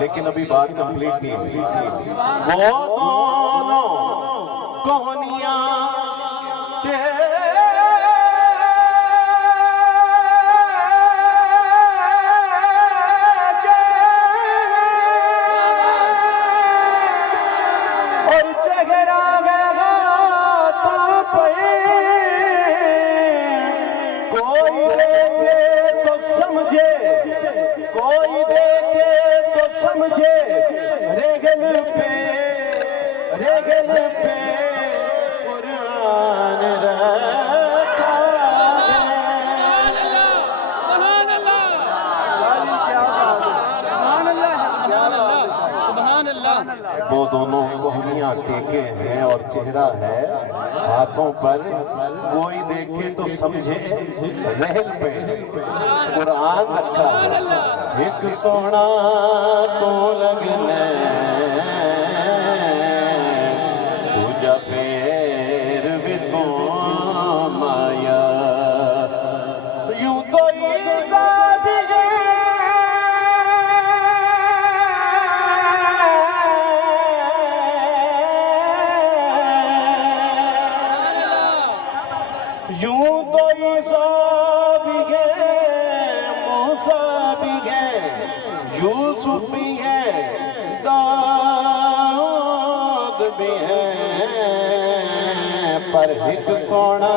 लेकिन अभी बात कंप्लीट नहीं हुई। वो दोनों कहानियां और चेहरा गया तो कोई देखे तो समझे, कोई देखे तो समझे। रेगन पे कुरान रखा है। वो दोनों कोहनियां टेके हैं और चेहरा है हाथों पर। कोई देखे तो समझे रहल पे कुरान रखा है। एक सोना तो लगने तुझा फेर भी तो माया यूं तो यूं तो ईसा भी है, मूसा भी है, यूसुफ भी है, दाऊद भी है, पर एक सोना